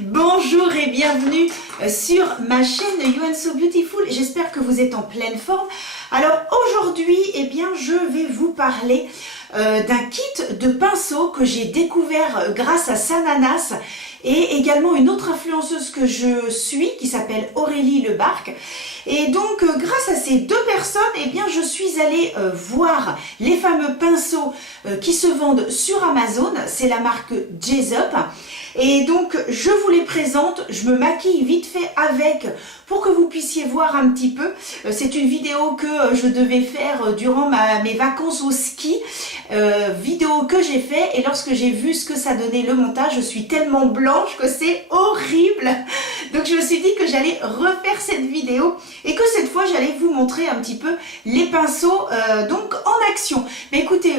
Bonjour et bienvenue sur ma chaîne You and So Beautiful. J'espère que vous êtes en pleine forme. Alors aujourd'hui, eh bien, je vais vous parler d'un kit de pinceaux que j'ai découvert grâce à Sananas et également une autre influenceuse que je suis qui s'appelle Aurélie Lebarc. Et donc grâce à ces deux personnes, eh bien, je suis allée voir les fameux pinceaux qui se vendent sur Amazon. C'est la marque J-Zup. Et donc je vous les présente, je me maquille vite fait avec pour que vous puissiez voir un petit peu. C'est une vidéo que je devais faire durant mes vacances au ski, vidéo que j'ai fait, et lorsque j'ai vu ce que ça donnait le montage, je suis tellement blanche que c'est horrible. Donc je me suis dit que j'allais refaire cette vidéo et que cette fois j'allais vous montrer un petit peu les pinceaux donc en action. Mais écoutez,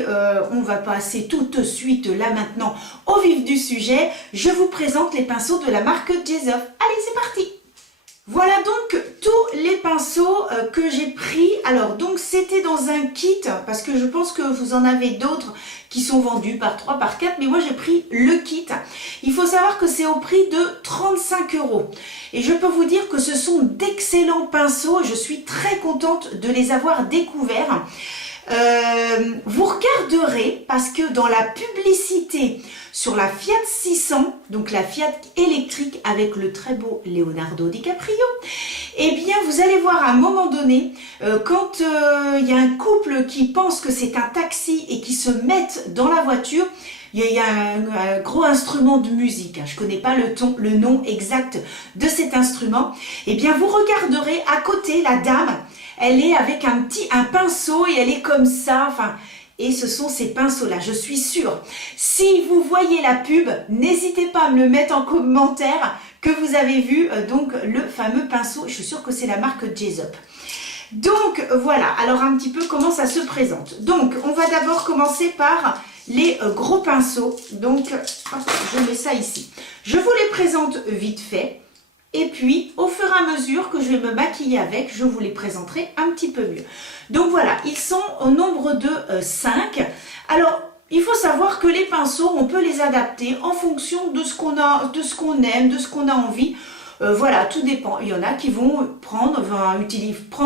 on va passer tout de suite là maintenant au vif du sujet. Je vous présente les pinceaux de la marque J-Zup. Allez, c'est parti! Voilà donc tous les pinceaux que j'ai pris. Alors donc c'était dans un kit parce que je pense que vous en avez d'autres qui sont vendus par 3, par 4, mais moi j'ai pris le kit. Il faut savoir que c'est au prix de 35 € et je peux vous dire que ce sont d'excellents pinceaux. Je suis très contente de les avoir découverts. Vous regarderez parce que dans la publicité sur la Fiat 600, donc la Fiat électrique avec le très beau Leonardo DiCaprio, eh bien vous allez voir à un moment donné, quand il y a un couple qui pense que c'est un taxi et qui se mettent dans la voiture, il y a un gros instrument de musique, je ne connais pas le nom exact de cet instrument, eh bien vous regarderez à côté la dame, elle est avec un pinceau et elle est comme ça, enfin, et ce sont ces pinceaux-là, je suis sûre. Si vous voyez la pub, n'hésitez pas à me le mettre en commentaire que vous avez vu donc le fameux pinceau. Je suis sûre que c'est la marque J-Zup. Donc voilà, alors un petit peu comment ça se présente. Donc on va d'abord commencer par les gros pinceaux. Donc hop, je mets ça ici. Je vous les présente vite fait. Et puis, au fur et à mesure que je vais me maquiller avec, je vous les présenterai un petit peu mieux. Donc voilà, ils sont au nombre de 5. Alors, il faut savoir que les pinceaux, on peut les adapter en fonction de ce qu'on aime, de ce qu'on a envie. Voilà, tout dépend. Il y en a qui vont prendre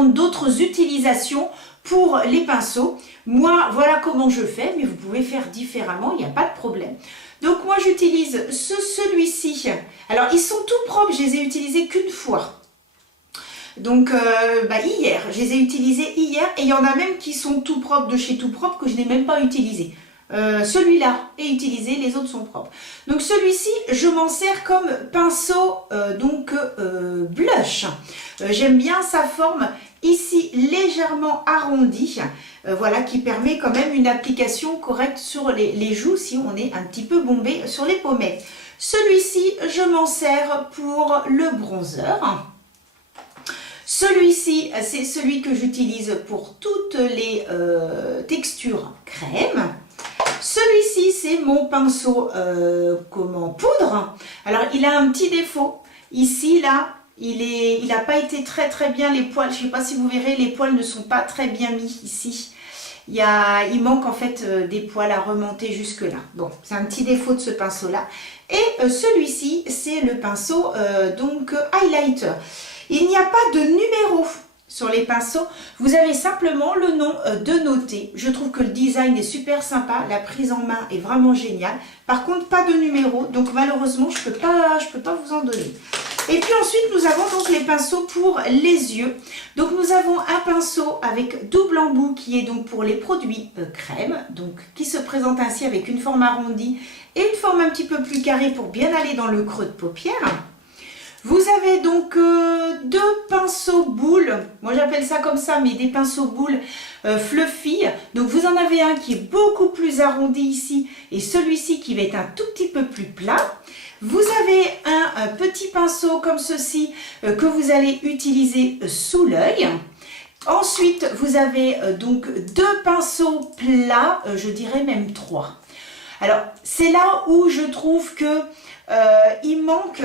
d'autres utilisations pour les pinceaux. Moi, voilà comment je fais, mais vous pouvez faire différemment, il n'y a pas de problème. Donc moi j'utilise celui-ci. Alors ils sont tout propres, je les ai utilisés qu'une fois. Donc hier, je les ai utilisés hier et il y en a même qui sont tout propres de chez tout propre que je n'ai même pas utilisé. Celui-là est utilisé, les autres sont propres. Donc celui-ci, je m'en sers comme pinceau blush. J'aime bien sa forme ici légèrement arrondie. Voilà, qui permet quand même une application correcte sur les joues si on est un petit peu bombé sur les pommettes. Celui-ci, je m'en sers pour le bronzer. Celui-ci, c'est celui que j'utilise pour toutes les textures crème. Celui-ci, c'est mon pinceau poudre. Alors, il a un petit défaut. Ici, là, il n'a pas été très bien, les poils. Je ne sais pas si vous verrez, les poils ne sont pas très bien mis ici. Il manque en fait des poils à remonter jusque là. Bon, c'est un petit défaut de ce pinceau là. Et celui-ci, c'est le pinceau highlighter. Il n'y a pas de numéro sur les pinceaux. Vous avez simplement le nom de noter. Je trouve que le design est super sympa. La prise en main est vraiment géniale. Par contre, pas de numéro. Donc malheureusement, je peux pas vous en donner. Et puis ensuite, nous avons donc les pinceaux pour les yeux. Donc nous avons un pinceau avec double embout qui est donc pour les produits crème, donc qui se présente ainsi avec une forme arrondie et une forme un petit peu plus carrée pour bien aller dans le creux de paupière. Vous avez donc deux pinceaux boules, moi j'appelle ça comme ça, mais des pinceaux boules fluffy. Donc vous en avez un qui est beaucoup plus arrondi ici et celui-ci qui va être un tout petit peu plus plat. Vous avez un petit pinceau comme ceci que vous allez utiliser sous l'œil. Ensuite, vous avez donc deux pinceaux plats, je dirais même 3. Alors, c'est là où je trouve que il manque,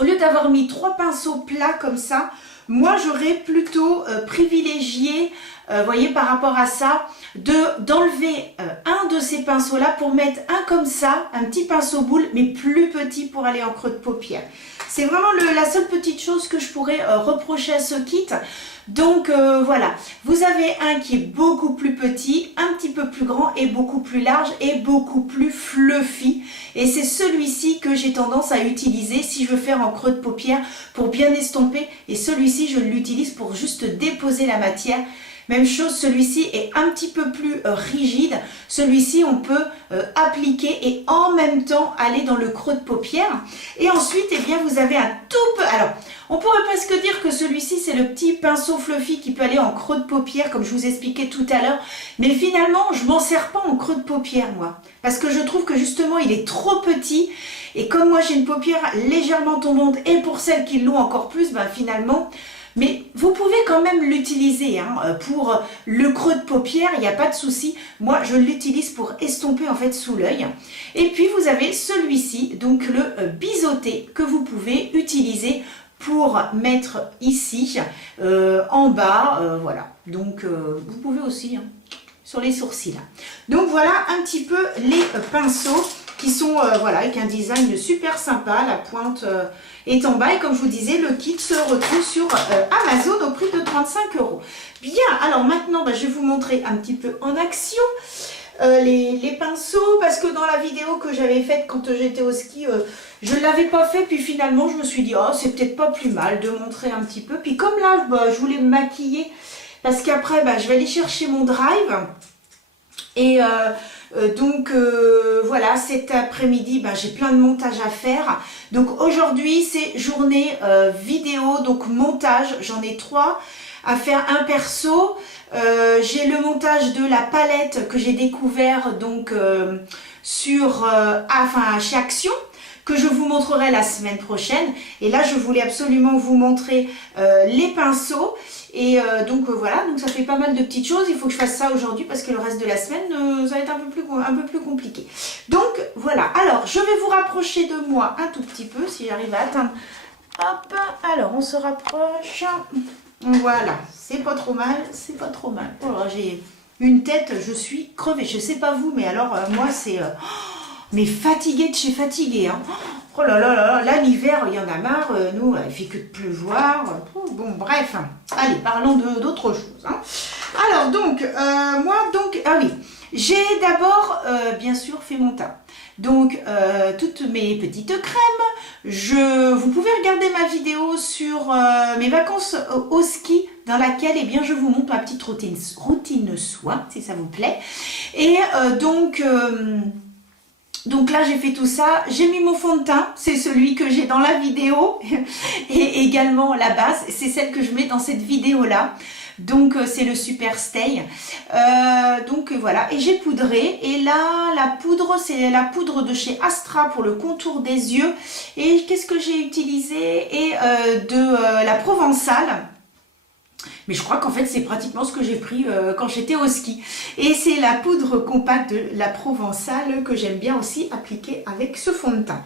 au lieu d'avoir mis 3 pinceaux plats comme ça, moi j'aurais plutôt privilégié, voyez, par rapport à ça, d'enlever un de ces pinceaux-là pour mettre un comme ça, un petit pinceau boule, mais plus petit pour aller en creux de paupière. C'est vraiment la seule petite chose que je pourrais reprocher à ce kit. Donc voilà, vous avez un qui est beaucoup plus petit, un petit peu plus grand et beaucoup plus large et beaucoup plus fluffy. Et c'est celui-ci que j'ai tendance à utiliser si je veux faire en creux de paupière pour bien estomper. Et celui-ci, je l'utilise pour juste déposer la matière. Même chose, celui-ci est un petit peu plus rigide. Celui-ci, on peut appliquer et en même temps aller dans le creux de paupière. Et ensuite, eh bien, vous avez un tout peu... Alors, on pourrait presque dire que celui-ci, c'est le petit pinceau fluffy qui peut aller en creux de paupière, comme je vous expliquais tout à l'heure. Mais finalement, je m'en sers pas en creux de paupière, moi. Parce que je trouve que justement, il est trop petit. Et comme moi, j'ai une paupière légèrement tombante, et pour celles qui l'ont encore plus, ben finalement... Mais vous pouvez quand même l'utiliser pour le creux de paupière, il n'y a pas de souci. Moi, je l'utilise pour estomper en fait sous l'œil. Et puis, vous avez celui-ci, donc le biseauté, que vous pouvez utiliser pour mettre ici, en bas, voilà. Donc, vous pouvez aussi sur les sourcils. Donc, voilà un petit peu les pinceaux qui sont voilà, avec un design super sympa, la pointe est en bas et comme je vous disais, le kit se retrouve sur Amazon au prix de 35 €. Bien, alors maintenant, je vais vous montrer un petit peu en action les pinceaux parce que dans la vidéo que j'avais faite quand j'étais au ski, je ne l'avais pas fait, puis finalement je me suis dit, oh c'est peut-être pas plus mal de montrer un petit peu. Puis comme là, je voulais me maquiller parce qu'après, je vais aller chercher mon drive et... donc voilà, cet après-midi, j'ai plein de montage à faire. Donc aujourd'hui, c'est journée vidéo, donc montage. J'en ai 3 à faire un perso. J'ai le montage de la palette que j'ai découvert donc sur chez Action, que je vous montrerai la semaine prochaine. Et là, je voulais absolument vous montrer les pinceaux. Et donc voilà, donc ça fait pas mal de petites choses. Il faut que je fasse ça aujourd'hui parce que le reste de la semaine, ça va être un peu plus compliqué. Donc voilà, alors je vais vous rapprocher de moi un tout petit peu si j'arrive à atteindre. Hop, alors on se rapproche. Voilà, c'est pas trop mal, c'est pas trop mal. Oh là, j'ai une tête, je suis crevée. Je sais pas vous, mais alors moi c'est... mais fatiguée de chez fatiguée. Oh là là là, là l'hiver, il y en a marre. Nous, il fait que de pleuvoir. Bon, bref. Allez, parlons d'autre chose. Alors, donc, moi, donc, ah oui, j'ai d'abord, bien sûr, fait mon teint. Donc, toutes mes petites crèmes. Vous pouvez regarder ma vidéo sur mes vacances au ski, dans laquelle, eh bien, je vous montre ma petite routine soin, si ça vous plaît. Et donc là, j'ai fait tout ça. J'ai mis mon fond de teint. C'est celui que j'ai dans la vidéo. Et également la base. C'est celle que je mets dans cette vidéo-là. Donc, c'est le Super Stay. Donc, voilà. Et j'ai poudré. Et là, la poudre, c'est la poudre de chez Astra pour le contour des yeux. Et qu'est-ce que j'ai utilisé? Et de la Provençale. Mais je crois qu'en fait, c'est pratiquement ce que j'ai pris quand j'étais au ski. Et c'est la poudre compacte de la Provençale que j'aime bien aussi appliquer avec ce fond de teint.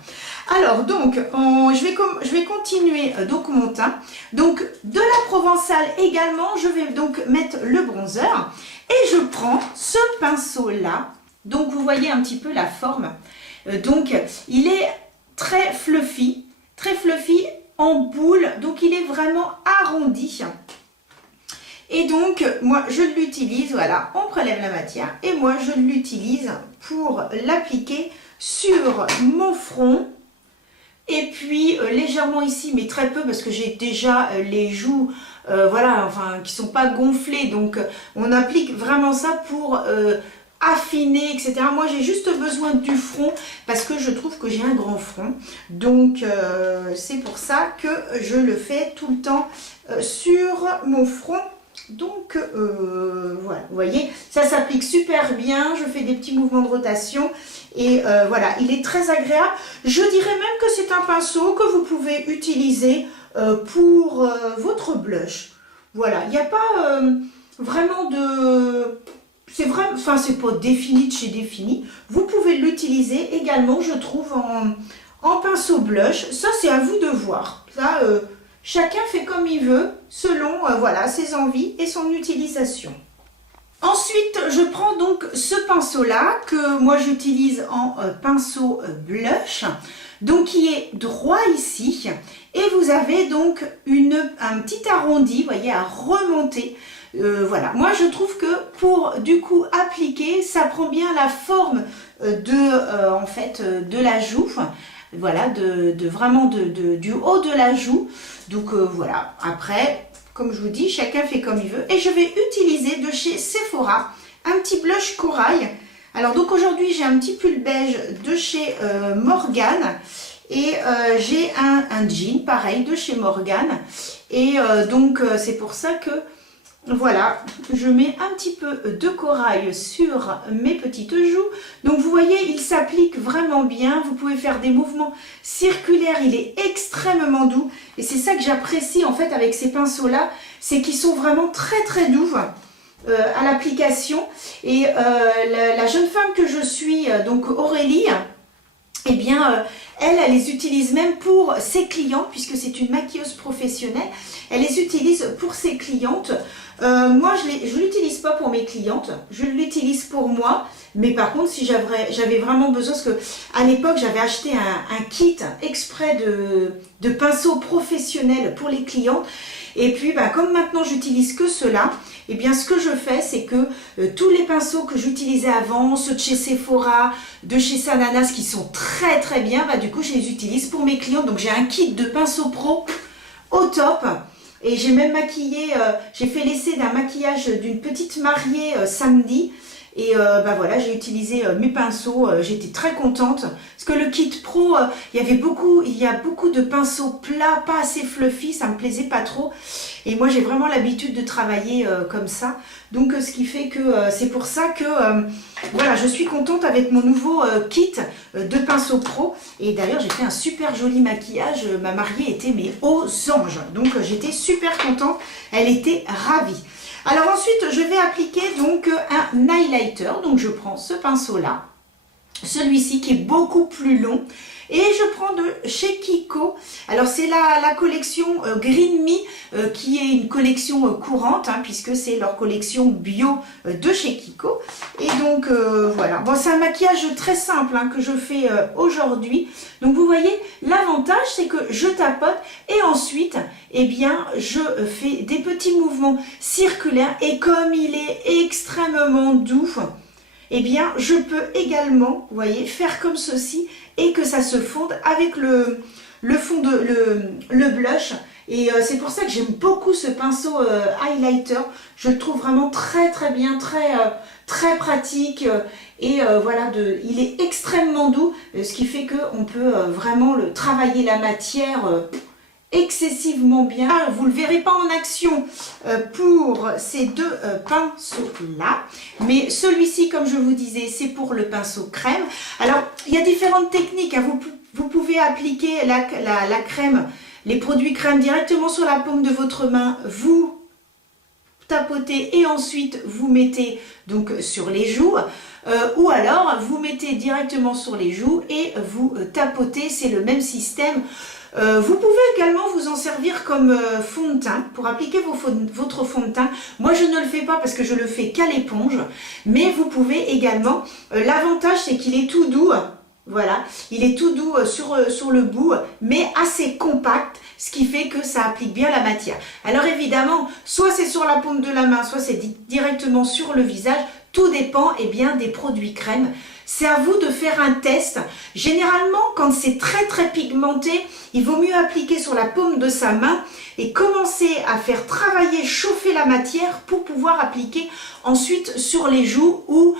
Alors, donc, je vais continuer donc mon teint. Donc, de la Provençale également, je vais donc mettre le bronzer. Et je prends ce pinceau-là. Donc, vous voyez un petit peu la forme. Donc, il est très fluffy en boule. Donc, il est vraiment arrondi. Et donc, moi, je l'utilise, voilà, on prélève la matière et moi, je l'utilise pour l'appliquer sur mon front et puis légèrement ici, mais très peu parce que j'ai déjà les joues, voilà, enfin, qui sont pas gonflées. Donc, on applique vraiment ça pour affiner, etc. Moi, j'ai juste besoin du front parce que je trouve que j'ai un grand front. Donc, c'est pour ça que je le fais tout le temps sur mon front. Donc voilà, vous voyez, ça s'applique super bien, je fais des petits mouvements de rotation et voilà, il est très agréable. Je dirais même que c'est un pinceau que vous pouvez utiliser pour votre blush. Voilà, il n'y a pas vraiment de... C'est vrai, enfin c'est pas défini de chez défini. Vous pouvez l'utiliser également, je trouve, en pinceau blush. Ça, c'est à vous de voir. Ça, chacun fait comme il veut, selon voilà, ses envies et son utilisation. Ensuite, je prends donc ce pinceau-là, que moi j'utilise en pinceau blush, donc qui est droit ici. Et vous avez donc un petit arrondi, vous voyez, à remonter. Voilà, moi je trouve que pour du coup appliquer, ça prend bien la forme en fait, de la joue. Voilà, vraiment du haut de la joue. Donc voilà, après... Comme je vous dis, chacun fait comme il veut. Et je vais utiliser de chez Sephora un petit blush corail. Alors donc aujourd'hui, j'ai un petit pull beige de chez Morgane. Et j'ai un jean, pareil, de chez Morgane. Et donc c'est pour ça que, voilà, je mets un petit peu de corail sur mes petites joues. Donc vous voyez, il s'applique vraiment bien. Vous pouvez faire des mouvements circulaires. Il est extrêmement doux. Et c'est ça que j'apprécie en fait avec ces pinceaux-là. C'est qu'ils sont vraiment très très doux à l'application. Et la jeune femme que je suis, donc Aurélie, eh bien, elle les utilise même pour ses clientes, puisque c'est une maquilleuse professionnelle. Elle les utilise pour ses clientes. Moi, je ne l'utilise pas pour mes clientes, je l'utilise pour moi. Mais par contre, si j'avais vraiment besoin, parce que à l'époque, j'avais acheté un kit exprès de pinceaux professionnels pour les clientes. Et puis, bah, comme maintenant, j'utilise que cela, et bien, ce que je fais, c'est que tous les pinceaux que j'utilisais avant, ceux de chez Sephora, de chez Sananas, qui sont très très bien, bah, du coup, je les utilise pour mes clientes. Donc, j'ai un kit de pinceaux pro au top. Et j'ai même maquillé, j'ai fait l'essai d'un maquillage d'une petite mariée samedi. Et bah voilà, j'ai utilisé mes pinceaux, j'étais très contente. Parce que le kit pro, il y a beaucoup de pinceaux plats, pas assez fluffy, ça me plaisait pas trop. Et moi j'ai vraiment l'habitude de travailler comme ça. Donc ce qui fait que c'est pour ça que voilà, je suis contente avec mon nouveau kit de pinceaux pro. Et d'ailleurs j'ai fait un super joli maquillage, ma mariée était mais aux anges. Donc j'étais super contente, elle était ravie. Alors ensuite, je vais appliquer donc un highlighter. Donc je prends ce pinceau-là, celui-ci qui est beaucoup plus long. Et je prends de chez Kiko. Alors c'est la collection Green Me qui est une collection courante, hein, puisque c'est leur collection bio de chez Kiko. Et donc voilà, bon, c'est un maquillage très simple hein, que je fais aujourd'hui. Donc vous voyez, l'avantage c'est que je tapote et ensuite, eh bien, je fais des petits mouvements circulaires. Et comme il est extrêmement doux, eh bien, je peux également, vous voyez, faire comme ceci et que ça se fonde avec le blush. Et c'est pour ça que j'aime beaucoup ce pinceau highlighter. Je le trouve vraiment très très bien, très pratique. Et voilà, il est extrêmement doux, ce qui fait qu'on peut vraiment travailler la matière excessivement bien. Vous ne le verrez pas en action pour ces deux pinceaux là, mais celui-ci, comme je vous disais, c'est pour le pinceau crème. Alors il y a différentes techniques hein. Vous pouvez appliquer la crème, les produits crème directement sur la paume de votre main, vous tapotez et ensuite vous mettez donc sur les joues. Ou alors vous mettez directement sur les joues et vous tapotez, c'est le même système. Vous pouvez également vous en servir comme fond de teint pour appliquer votre fond de teint. Moi je ne le fais pas parce que je le fais qu'à l'éponge, mais vous pouvez également, l'avantage c'est qu'il est tout doux, voilà, il est tout doux sur le bout, mais assez compact, ce qui fait que ça applique bien la matière. Alors évidemment, soit c'est sur la paume de la main, soit c'est directement sur le visage, tout dépend eh bien, des produits crème. C'est à vous de faire un test. Généralement, quand c'est très très pigmenté, il vaut mieux appliquer sur la paume de sa main et commencer à faire travailler, chauffer la matière pour pouvoir appliquer ensuite sur les joues ou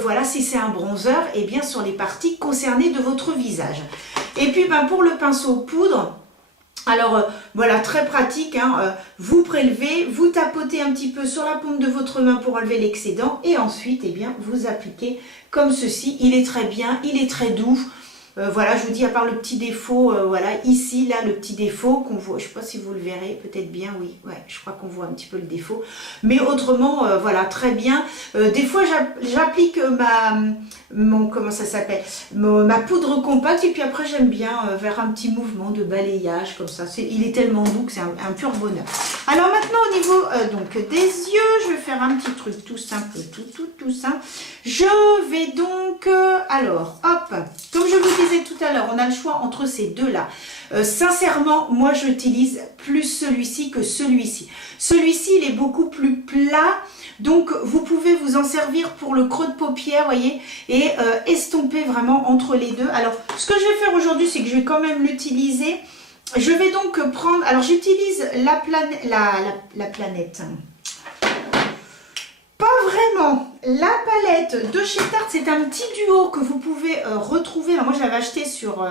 voilà, si c'est un bronzer, et bien sur les parties concernées de votre visage. Et puis ben, pour le pinceau poudre, alors voilà, très pratique, hein, vous prélevez, vous tapotez un petit peu sur la paume de votre main pour enlever l'excédent et ensuite eh bien, vous appliquez comme ceci. Il est très bien, il est très doux. Voilà, je vous dis, à part le petit défaut, voilà, ici, là, le petit défaut qu'on voit, je ne sais pas si vous le verrez, peut-être bien, oui, ouais, je crois qu'on voit un petit peu le défaut. Mais autrement, voilà, très bien. Des fois, j'applique comment ça s'appelle, ma poudre compacte, et puis après, j'aime bien faire un petit mouvement de balayage, comme ça. Il est tellement doux que c'est un pur bonheur. Alors maintenant, au niveau donc des yeux, je vais faire faire un petit truc tout simple, tout simple. Je vais donc, alors, hop, comme je vous disais tout à l'heure, on a le choix entre ces deux-là. Sincèrement, moi, j'utilise plus celui-ci que celui-ci. Celui-ci, il est beaucoup plus plat. Donc, vous pouvez vous en servir pour le creux de paupière, voyez, et estomper vraiment entre les deux. Alors, ce que je vais faire aujourd'hui, c'est que je vais quand même l'utiliser. Je vais donc prendre, alors j'utilise la planète, pas vraiment, la palette de chez Tarte, c'est un petit duo que vous pouvez retrouver. Alors moi, je l'avais acheté sur...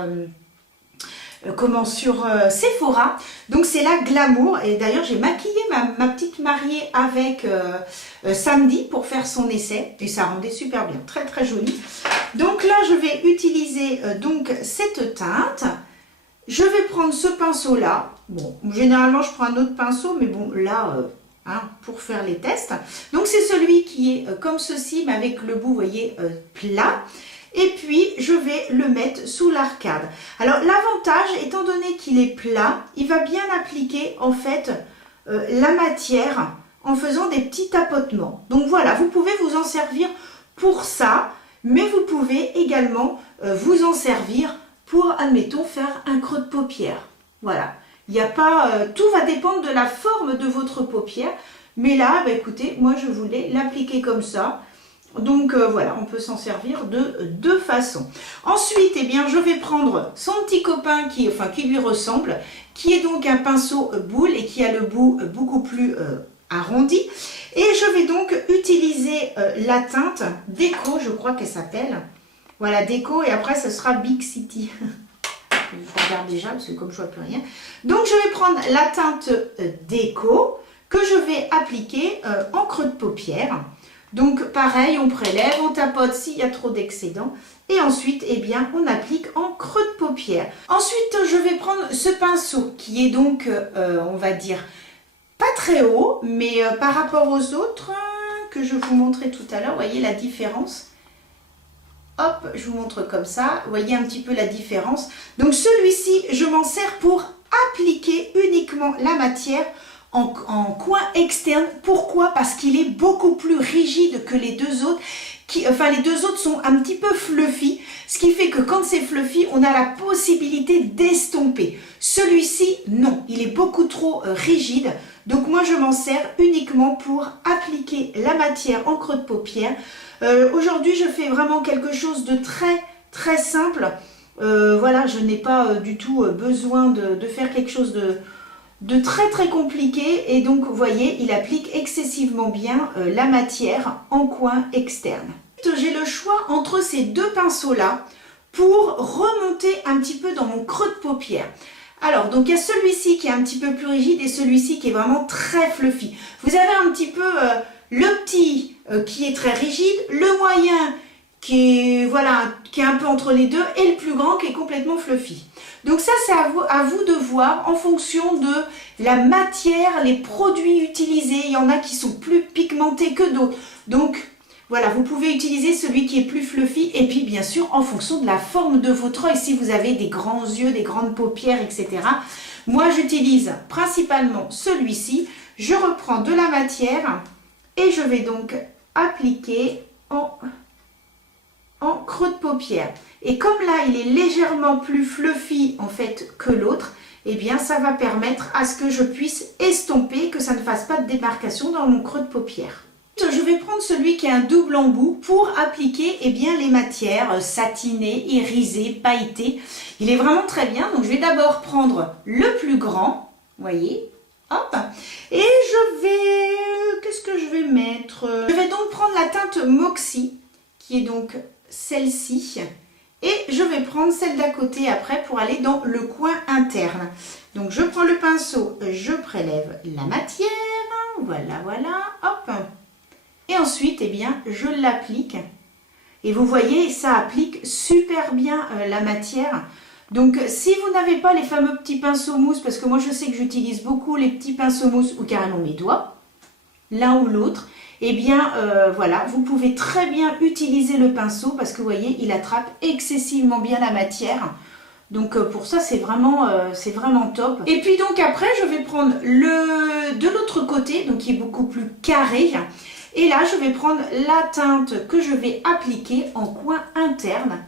sur Sephora, donc c'est la Glamour, et d'ailleurs j'ai maquillé ma petite mariée avec samedi pour faire son essai, et ça rendait super bien, très très joli. Donc là je vais utiliser donc cette teinte, je vais prendre ce pinceau là, bon généralement je prends un autre pinceau, mais bon là pour faire les tests, donc c'est celui qui est comme ceci, mais avec le bout, vous voyez, plat. Et puis, je vais le mettre sous l'arcade. Alors, l'avantage, étant donné qu'il est plat, il va bien appliquer, en fait, la matière en faisant des petits tapotements. Donc, voilà, vous pouvez vous en servir pour ça, mais vous pouvez également vous en servir pour, admettons, faire un creux de paupière. Voilà. Il n'y a pas... tout va dépendre de la forme de votre paupière. Mais là, bah, écoutez, moi, je voulais l'appliquer comme ça. Donc voilà, on peut s'en servir de deux façons. Ensuite, eh bien, je vais prendre son petit copain qui lui ressemble, qui est donc un pinceau boule et qui a le bout beaucoup plus arrondi. Et je vais donc utiliser la teinte Déco, je crois qu'elle s'appelle. Voilà, Déco, et après ce sera Big City. Je regarde déjà parce que comme je vois plus rien. Donc je vais prendre la teinte Déco que je vais appliquer en creux de paupière. Donc pareil, on prélève, on tapote s'il y a trop d'excédent et ensuite, eh bien, on applique en creux de paupière. Ensuite, je vais prendre ce pinceau qui est donc, on va dire, pas très haut, mais par rapport aux autres que je vous montrais tout à l'heure, vous voyez la différence. Hop, je vous montre comme ça, vous voyez un petit peu la différence. Donc celui-ci, je m'en sers pour appliquer uniquement la matière en coin externe. Pourquoi? Parce qu'il est beaucoup plus rigide que les deux autres. Les deux autres sont un petit peu fluffy, ce qui fait que quand c'est fluffy, on a la possibilité d'estomper. Celui-ci, non, il est beaucoup trop rigide. Donc moi, je m'en sers uniquement pour appliquer la matière en creux de paupière. Aujourd'hui, je fais vraiment quelque chose de très, très simple. Voilà, je n'ai pas du tout besoin de faire quelque chose de très très compliqué, et donc vous voyez, il applique excessivement bien la matière en coin externe. J'ai le choix entre ces deux pinceaux là pour remonter un petit peu dans mon creux de paupière. Alors donc il y a celui-ci qui est un petit peu plus rigide et celui-ci qui est vraiment très fluffy. Vous avez un petit peu le petit qui est très rigide, le moyen qui est un peu entre les deux, et le plus grand qui est complètement fluffy. Donc ça, c'est à vous de voir en fonction de la matière, les produits utilisés. Il y en a qui sont plus pigmentés que d'autres. Donc voilà, vous pouvez utiliser celui qui est plus fluffy, et puis bien sûr en fonction de la forme de votre œil, si vous avez des grands yeux, des grandes paupières, etc. Moi, j'utilise principalement celui-ci. Je reprends de la matière et je vais donc appliquer en creux de paupière. Et comme là, il est légèrement plus fluffy en fait que l'autre, eh bien ça va permettre à ce que je puisse estomper, que ça ne fasse pas de démarcation dans mon creux de paupière. Je vais prendre celui qui a un double embout pour appliquer les matières satinées, irisées, pailletées. Il est vraiment très bien. Donc je vais d'abord prendre le plus grand, vous voyez, hop, et je vais, qu'est-ce que je vais mettre? Je vais donc prendre la teinte Moxie, qui est donc celle-ci, et je vais prendre celle d'à côté après pour aller dans le coin interne. Donc je prends le pinceau, je prélève la matière, voilà, hop, et ensuite je l'applique, et vous voyez, ça applique super bien la matière. Donc si vous n'avez pas les fameux petits pinceaux mousse, parce que moi je sais que j'utilise beaucoup les petits pinceaux mousse ou carrément mes doigts, l'un ou l'autre, voilà, vous pouvez très bien utiliser le pinceau parce que vous voyez, il attrape excessivement bien la matière. Donc pour ça c'est vraiment top. Et puis donc après je vais prendre de l'autre côté, donc qui est beaucoup plus carré. Et là je vais prendre la teinte que je vais appliquer en coin interne.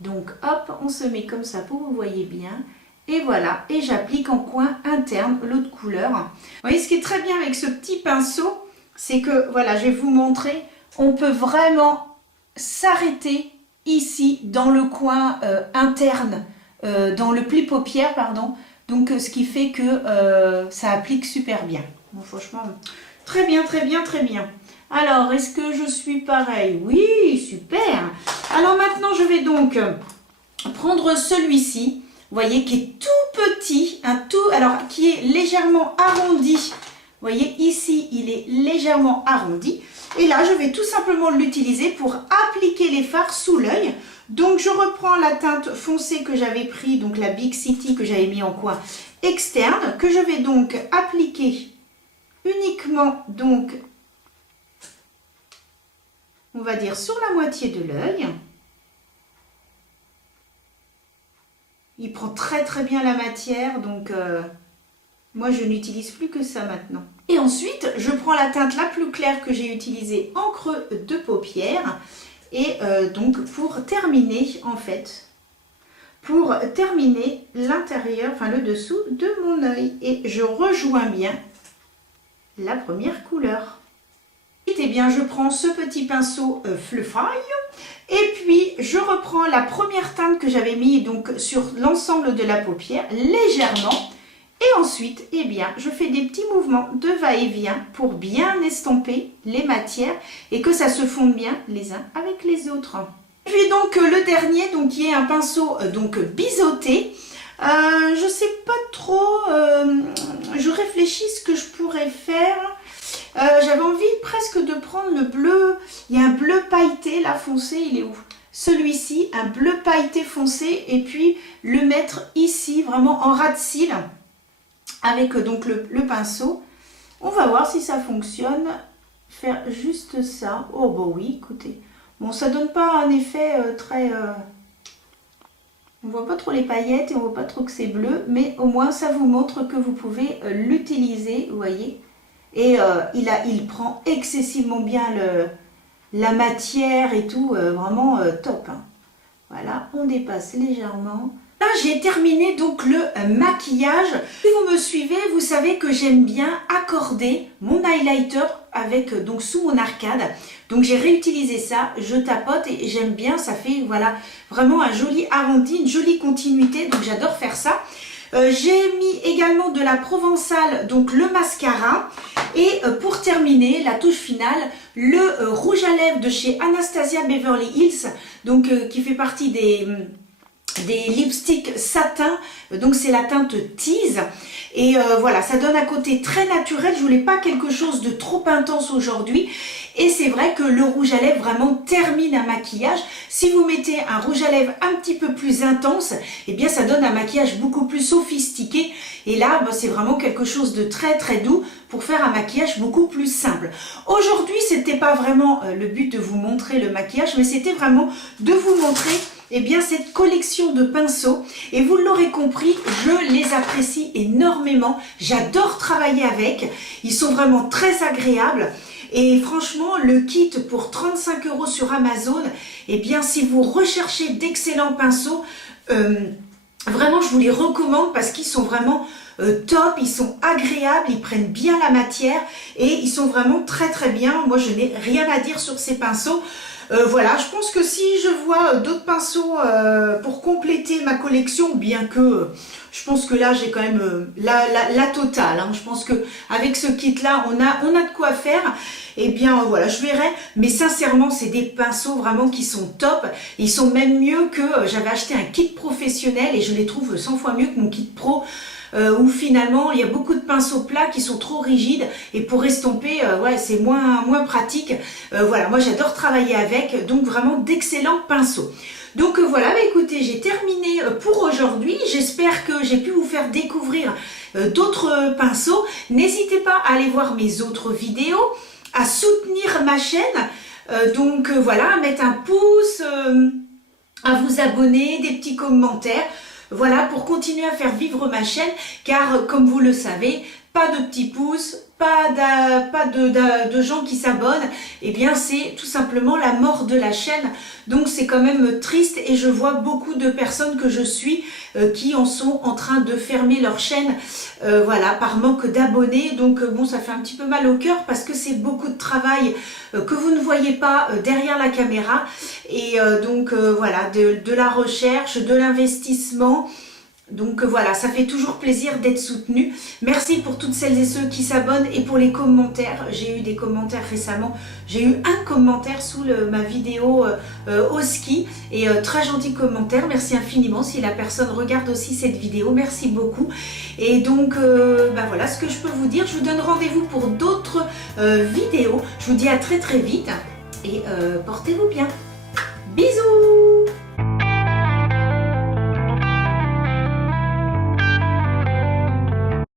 Donc hop, on se met comme ça pour que vous voyez bien. Et voilà, et j'applique en coin interne l'autre couleur. Vous voyez, ce qui est très bien avec ce petit pinceau, c'est que, voilà, je vais vous montrer, on peut vraiment s'arrêter ici, dans le coin interne, dans le pli paupière, pardon. Donc, ce qui fait que ça applique super bien. Bon, franchement, très bien, très bien, très bien. Alors, est-ce que je suis pareil? Oui, super. Alors maintenant, je vais donc prendre celui-ci. Vous voyez, qui est tout petit, alors qui est légèrement arrondi. Vous voyez, ici, il est légèrement arrondi. Et là, je vais tout simplement l'utiliser pour appliquer les fards sous l'œil. Donc, je reprends la teinte foncée que j'avais pris, donc la Big City que j'avais mis en coin externe, que je vais donc appliquer uniquement, donc, on va dire sur la moitié de l'œil. Il prend très très bien la matière, donc moi je n'utilise plus que ça maintenant. Et ensuite, je prends la teinte la plus claire que j'ai utilisée en creux de paupière. Et donc pour terminer en fait, pour terminer l'intérieur, enfin le dessous de mon œil. Et je rejoins bien la première couleur. Et bien je prends ce petit pinceau Fluffy. Et puis, je reprends la première teinte que j'avais mis donc sur l'ensemble de la paupière, légèrement. Et ensuite, eh bien, je fais des petits mouvements de va-et-vient pour bien estomper les matières et que ça se fonde bien les uns avec les autres. Et puis donc, le dernier, donc, qui est un pinceau donc biseauté. Je sais pas trop, je réfléchis ce que je pourrais faire. J'avais envie presque de prendre le bleu, il y a un bleu pailleté là foncé, il est où? Celui-ci, un bleu pailleté foncé, et puis le mettre ici vraiment en ras de cils avec donc le pinceau. On va voir si ça fonctionne, faire juste ça. Oh bah oui, écoutez, bon ça donne pas un effet très... On voit pas trop les paillettes et on voit pas trop que c'est bleu, mais au moins ça vous montre que vous pouvez l'utiliser, vous voyez. Et il prend excessivement bien la matière et tout, vraiment top. Hein. Voilà, on dépasse légèrement. Là, j'ai terminé donc le maquillage. Si vous me suivez, vous savez que j'aime bien accorder mon highlighter avec donc sous mon arcade. Donc j'ai réutilisé ça, je tapote et j'aime bien, ça fait voilà vraiment un joli arrondi, une jolie continuité. Donc j'adore faire ça. J'ai mis également de la Provençale, donc le mascara. Et pour terminer, la touche finale, le rouge à lèvres de chez Anastasia Beverly Hills, donc qui fait partie des lipsticks satin, donc c'est la teinte Tease. Et voilà, ça donne un côté très naturel. Je voulais pas quelque chose de trop intense aujourd'hui. Et c'est vrai que le rouge à lèvres vraiment termine un maquillage. Si vous mettez un rouge à lèvres un petit peu plus intense, eh bien ça donne un maquillage beaucoup plus sophistiqué. Et là, bah, c'est vraiment quelque chose de très très doux pour faire un maquillage beaucoup plus simple. Aujourd'hui, c'était pas vraiment le but de vous montrer le maquillage, mais c'était vraiment de vous montrer eh bien, cette collection de pinceaux. Et vous l'aurez compris, je les apprécie énormément. J'adore travailler avec. Ils sont vraiment très agréables. Et franchement, le kit pour 35 € sur Amazon, eh bien, si vous recherchez d'excellents pinceaux, vraiment, je vous les recommande parce qu'ils sont vraiment top, ils sont agréables, ils prennent bien la matière et ils sont vraiment très très bien. Moi, je n'ai rien à dire sur ces pinceaux. Voilà, je pense que si je vois d'autres pinceaux pour compléter ma collection, bien que je pense que là j'ai quand même la totale. Hein. Je pense que avec ce kit là, on a de quoi faire. Et bien voilà, je verrai. Mais sincèrement, c'est des pinceaux vraiment qui sont top. Ils sont même mieux que j'avais acheté un kit professionnel et je les trouve 100 fois mieux que mon kit pro. Où finalement il y a beaucoup de pinceaux plats qui sont trop rigides et pour estomper ouais, c'est moins pratique. Voilà, moi j'adore travailler avec, donc vraiment d'excellents pinceaux. Donc voilà, bah, écoutez, j'ai terminé pour aujourd'hui. J'espère que j'ai pu vous faire découvrir d'autres pinceaux. N'hésitez pas à aller voir mes autres vidéos, à soutenir ma chaîne. Voilà, à mettre un pouce, à vous abonner, des petits commentaires. Voilà, pour continuer à faire vivre ma chaîne, car comme vous le savez, pas de petits pouces, pas de gens qui s'abonnent, et bien c'est tout simplement la mort de la chaîne. Donc c'est quand même triste et je vois beaucoup de personnes que je suis qui en sont en train de fermer leur chaîne, voilà, par manque d'abonnés. Donc bon, ça fait un petit peu mal au cœur parce que c'est beaucoup de travail que vous ne voyez pas derrière la caméra. Et donc voilà, de la recherche, de l'investissement. Donc voilà, ça fait toujours plaisir d'être soutenu. Merci pour toutes celles et ceux qui s'abonnent et pour les commentaires. J'ai eu des commentaires récemment. J'ai eu un commentaire sous ma vidéo au ski et très gentil commentaire. Merci infiniment si la personne regarde aussi cette vidéo. Merci beaucoup. Et donc voilà ce que je peux vous dire. Je vous donne rendez-vous pour d'autres vidéos. Je vous dis à très très vite et portez-vous bien. Bisous!